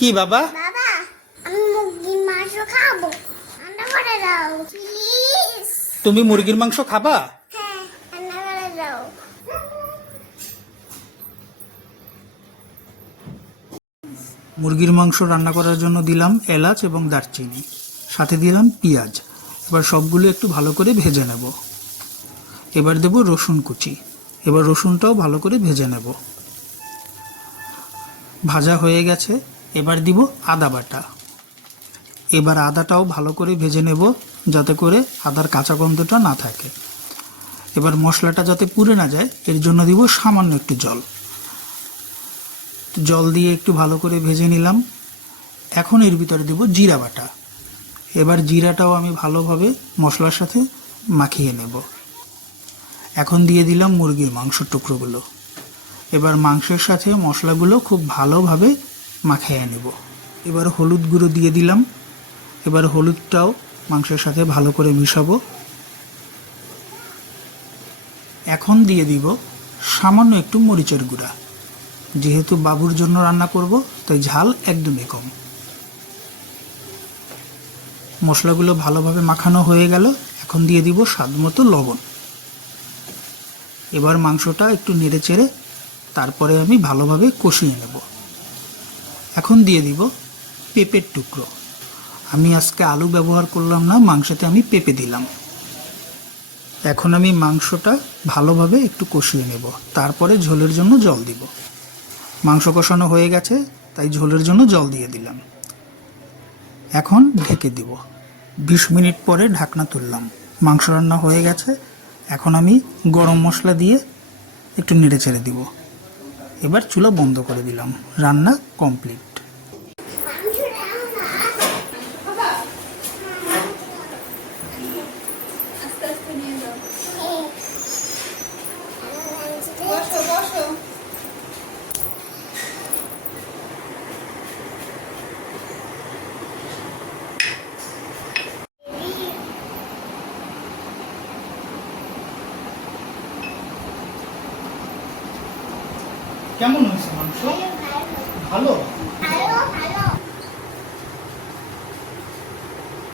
কি বাবা? বাবা, আমি মুরগির মাংস খাবো, রান্না করে দাও প্লিজ। তুমি মুরগির মাংস খাবা? হ্যাঁ, রান্না করে দাও। মুরগির মাংস রান্না করার জন্য দিলাম এলাচ এবং দারচিনি, সাথে দিলাম পেঁয়াজ। এবার সবগুলো একটু ভালো করে ভেজে নেব। এবার দেব রসুন কুচি। এবার রসুনটাও ভালো করে ভেজে নেব। ভাজা হয়ে গেছে, এবার দিব আদা বাটা। এবার আদাটাও ভালো করে ভেজে নেব, যাতে করে আদার কাঁচা গন্ধটা না থাকে। এবার মশলাটা যাতে পুড়ে না যায়, এর জন্য দিব সামান্য একটু জল। জল দিয়ে একটু ভালো করে ভেজে নিলাম। এখন এর ভিতরে দেব জিরা বাটা। এবার জিরাটাও আমি ভালোভাবে মশলার সাথে মাখিয়ে নেব। এখন দিয়ে দিলাম মুরগির মাংসের টুকরোগুলো। এবার মাংসের সাথে মশলাগুলো খুব ভালোভাবে মাখিয়ে নেব। এবার হলুদ গুঁড়ো দিয়ে দিলাম। এবার হলুদটাও মাংসের সাথে ভালো করে মিশাবো। এখন দিয়ে দিব সামান্য একটু মরিচের গুঁড়া। যেহেতু বাবুর জন্য রান্না করব, তাই ঝাল একদমই কম। মশলাগুলো ভালোভাবে মাখানো হয়ে গেল। এখন দিয়ে দিব স্বাদ মতো লবণ। এবার মাংসটা একটু নেড়ে চেড়ে তারপরে আমি ভালোভাবে কষিয়ে নেব। এখন দিয়ে দিব পেঁপের টুকরো। আমি আজকে আলু ব্যবহার করলাম না, মাংসতে আমি পেঁপে দিলাম। এখন আমি মাংসটা ভালোভাবে একটু কষিয়ে নেব, তারপরে ঝোলের জন্য জল দিব। মাংস কষানো হয়ে গেছে, তাই ঝোলের জন্য জল দিয়ে দিলাম। এখন ঢেকে দিব। 20 মিনিট পরে ঢাকনা তুললাম। মাংস রান্না হয়ে গেছে। এখন আমি গরম মশলা দিয়ে একটু নেড়ে চেড়ে দিব। এবার চুলা বন্ধ করে দিলাম। রান্না কমপ্লিট। মাংস দাও না। আস্তে আস্তে নিয়ে যাও। এই, বসো বসো। কেমন হয়েছে মাংস? ভালো, ভালো। ভালো, ভালো।